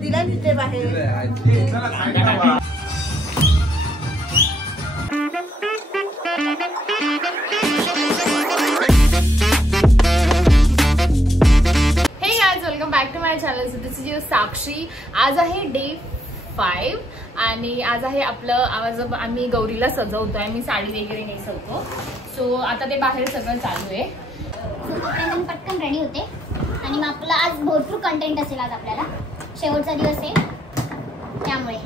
दिला तिथे बाहेर welcome back to my channel. So this is your Sakshi. आज आहे डे 5 आणि आज आहे आपलं आज आम्ही गौरीला सजवतोय. मी साडी वगैरे नेसवतो. सो आता ते बाहेर सगळं चालू आहे. पटकन रेडी होते आणि मग आपला आज भरपूर कंटेंट असेल. आज आपल्याला शेवटचा दिवस आहे त्यामुळे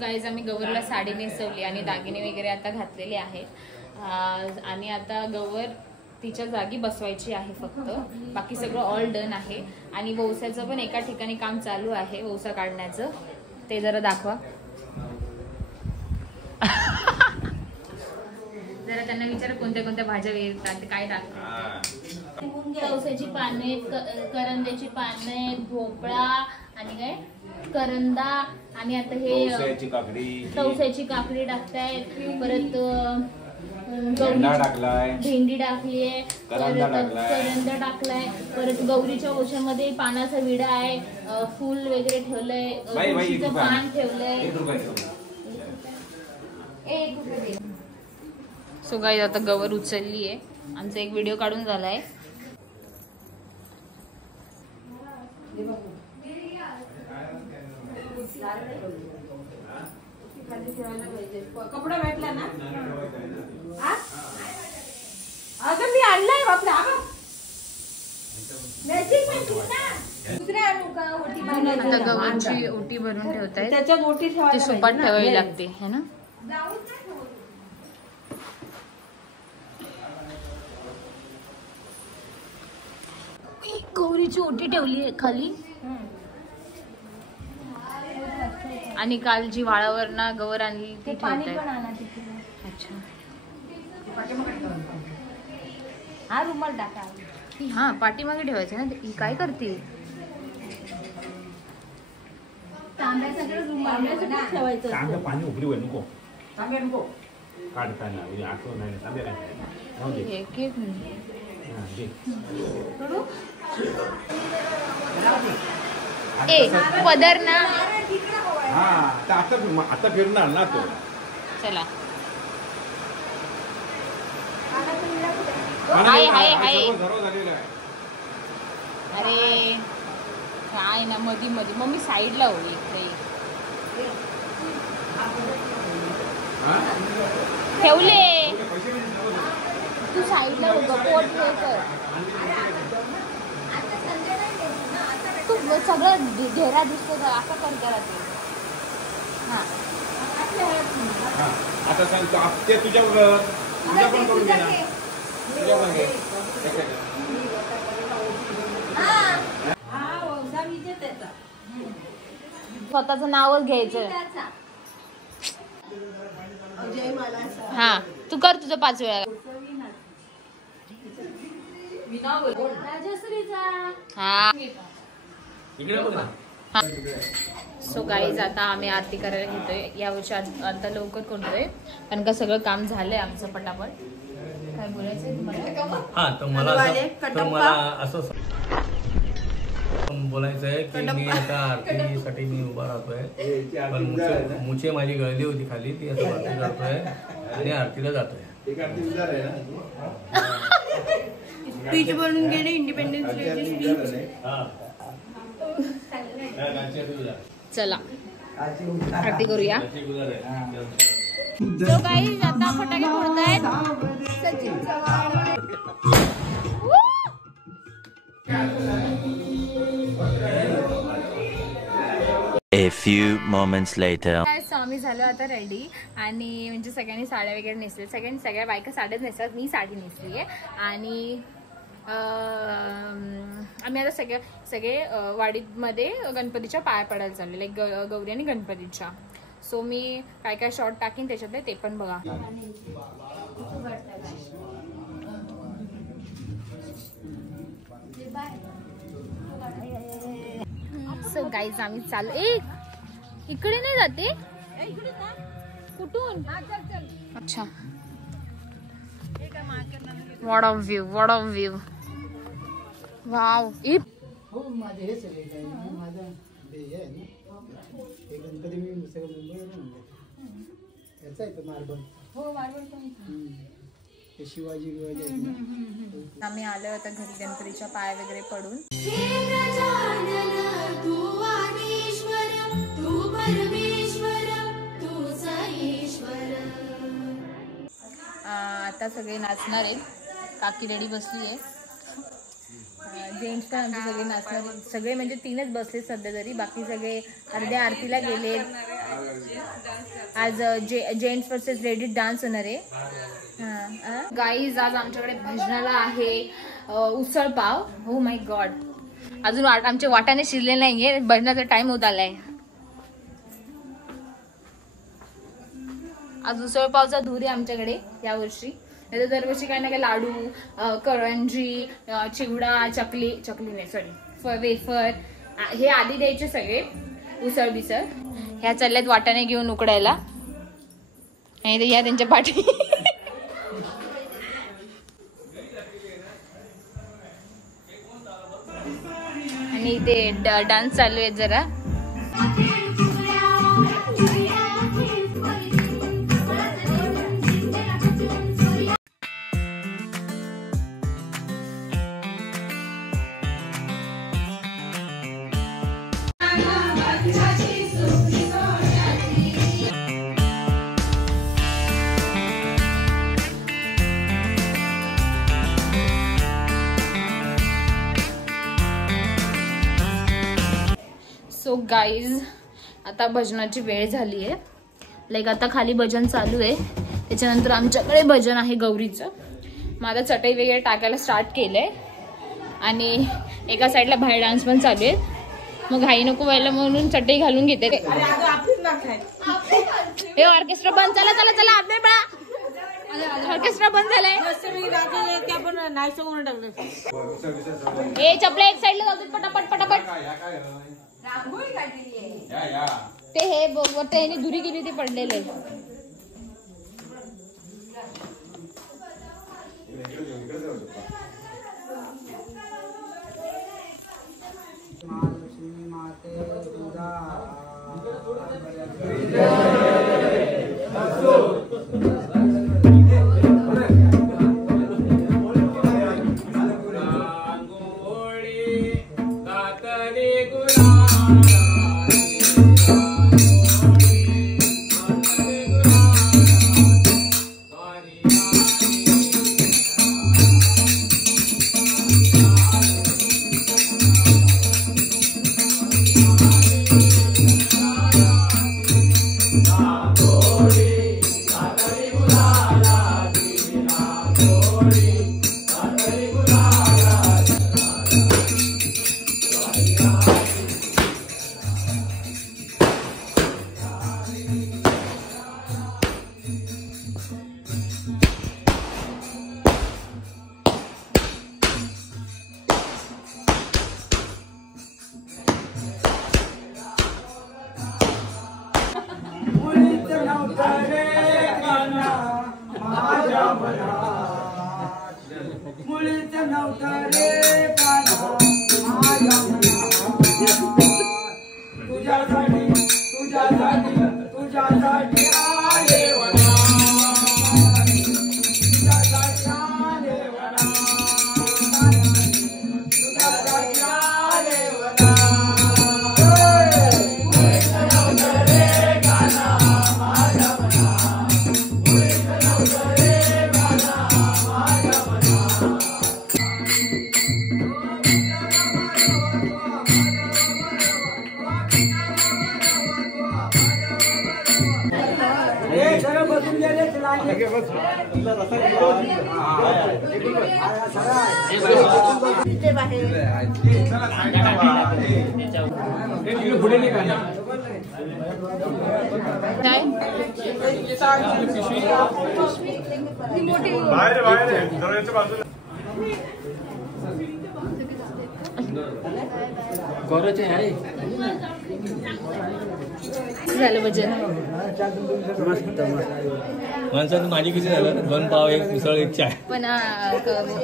गाईज आम्ही गौरला साडी नेसवली आणि दागिने वगैरे आता घातलेले आहेत आणि आता गौर तिच्या जागी बसवायची आहे. फक्त बाकी सगळं ऑल डन आहे. आणि वौसाचं पण एका ठिकाणी काम चालू आहे वौसा काढण्याचं. ते जरा दाखवा. जरा त्यांना विचारा कोणत्या कोणत्या भाज्या येतात काय टाकतात. वौसाची पाने, करंद्याची पाने, भोपळा आणि काय करंदा आणि आता हे तवसाची काकडी टाकतायत. परत भेंडी टाकली आहे. करंदा टाकलाय. परत गौरीच्या ओशामध्ये पानाचा विडा आहे. फूल वगैरे ठेवलंय. तुळशीचं पान ठेवलंय. सो गाईज आता गौर उचलली आहे. आमचा एक व्हिडिओ काढून झालाय. कपडा भेटला ना. अगं मी आणलाय बापरा. आता गव्हाची ओटी भरून ठेवतायत. त्याच्यात ओटी ती सुपात ठेवावी लागते है ना. गौरीची ओटी ठेवली आहे खाली. आणि काल जी वाळावर ना गवर आणली ती ठेवताय. अच्छा हा रुमाल टाका. हा पाठीमागे ठेवायचे ना. ही काय करते. पाणी उकळी होईल नको काढताना पदर ना. आता फिरणार ना तो. चला हाय हाय हाय. अरे काय ना मधी मध्ये मम्मी साईडला होईल. ठेवले तू साईडला हो. पोट ठेव. तू सगळं घेरा दिसतो असं कर करा ते. आता सांगतो ते तुझ्या पण करून घे ना. स्वतःच नावच घ्यायचं. हा तू कर तुझं 5 वेळा. हा सो गाईज आता आम्ही आरती करायला घेतोय. यावर्षी आता लवकर करतोय कारण का सगळं काम झालंय आमचं पटापट. काय बोलायचंय तुम्हाला. हा तर मला असं बोलायचं आहे की मी आता आरतीसाठी मी उभा राहतोय. पण मुछे माझी गळली होती खाली ती आता भरती करतोय आणि आरतीला जातोय. स्पीच बनवून गेले. इंडिपेंडन्स डेची स्पीच. चला आरती करूया. तो काही आता फटाके फोडतायत. Sachin Chavan few moments later. So आम्ही झालो आता रेडी आणि म्हणजे सगळ्यांनी साड्या वगैरे नेसल्या. सगळ्या बायका साड्याच नेसतात, मी साडी नेसली आहे. आणि आम्ही आता सगळे वाडीमध्ये गणपतीच्या पाया पडायला चालले, लाईक गौरी आणि गणपतीच्या. सो मी काय काय शॉर्ट टाकीन त्याच्यातले ते पण बघा. सो गाईज आम्ही चालू. इकडे नाही जाते, कुठून? अच्छा, what of view, what of view, wow. हो माझे हे सगळे काय माझा हे आहे ना, हे गणपती मी सगळं मुंबईवरून याचा आहे तो मार्बल. हो मार्बल पण. ते शिवाजी आम्ही आलो होतो घरी गणपतीच्या पाय वगैरे पडून. आता सगळे नाचणार आहेत. काकी रेडी बसली आहे, जेंट्स पण आमचे सगळे नाचणार आहेत. सगळे म्हणजे 3च बसले सध्या तरी, बाकी सगळे अर्ध्या आरतीला गेले. आज जेंट्स वर्सेस लेडीज डान्स होणार आहे. गाईज आज आमच्याकडे भजनाला आहे उसळ पाव. हो माय गॉड, अजून आमचे वाटाणे शिरले नाहीये, भजनाचा टाइम होत आलाय. आज उसळ पावचा धूर आहे आमच्याकडे यावर्षी. नाही तर दरवर्षी काही ना काही लाडू, करंजी, चिवडा, चकली नाही सॉरी वेफर हे आधी द्यायचे सगळे. उसळ बिसळ ह्या चालल्यात वाटाणे घेऊन उकडायला आणि ह्या त्यांच्या पाठी. आणि ते डान्स चालू आहे जरा. सो गाईज आता भजनाची वेळ झाली आहे. लाईक आता खाली भजन चालू आहे, त्याच्यानंतर आमच्याकडे भजन आहे गौरीचं. मग आता चटई वगैरे टाकायला स्टार्ट केलंय आणि एका साईडला बाहेर डान्स पण चालू आहे. मग घाई नको व्हायला म्हणून चटई घालून घेते. हे ऑर्केस्ट्रा बंद. चला चला चला आपले बळा, ऑर्केस्ट्रा बंद झालाय. हे चपला एक साईडला जातात पटापट पटापट. ते हे ह्याने धुरी गेली ते पडलेले. महालक्ष्मी माते गौरवचे आहे झालं वजन माणसाचं माझी किती झालं 2 पाव 1 उसळ 1 चाय. पण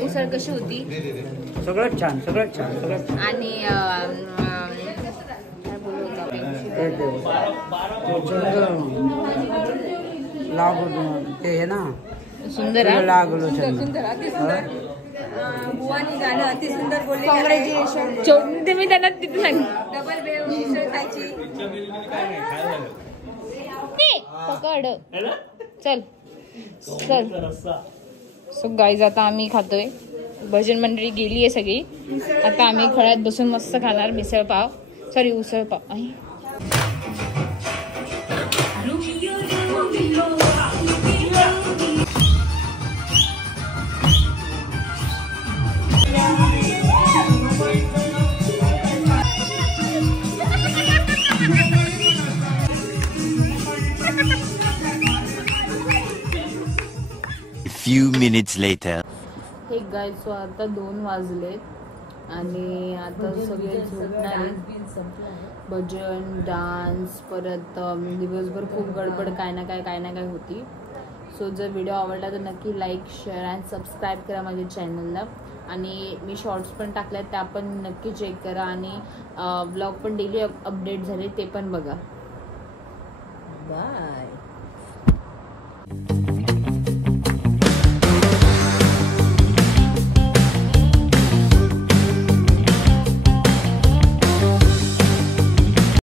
उसळ कशी होती सगळंच छान सगळंच छान सगळंच आणि काय बोलू लाग ते हे ना सुंदर लागलो कॉंग्रॅच्युलेशन ते मी त्यांना तिथे सांग पकड चल चल. सो गाईज आता आम्ही खातोय. भजन मंडळी गेली आहे सगळी. आता आम्ही खळ्यात बसून मस्त खाणार मिसळ पाव सॉरी उसळ पाव. Few minutes later. हे गाय सो आता 2 वाजलेत आणि आता सगळे झोपणार आहेत. भजन डान्स परत दिवसभर खूप गडबड काय ना काय होती. सो जर व्हिडिओ आवडला तर नक्की लाईक शेअर अँड सबस्क्राईब करा माझ्या चॅनलला. आणि मी शॉर्ट्स पण टाकल्यात त्या पण नक्की चेक करा आणि ब्लॉग पण डेली अपडेट झाले ते पण बघा. बाय.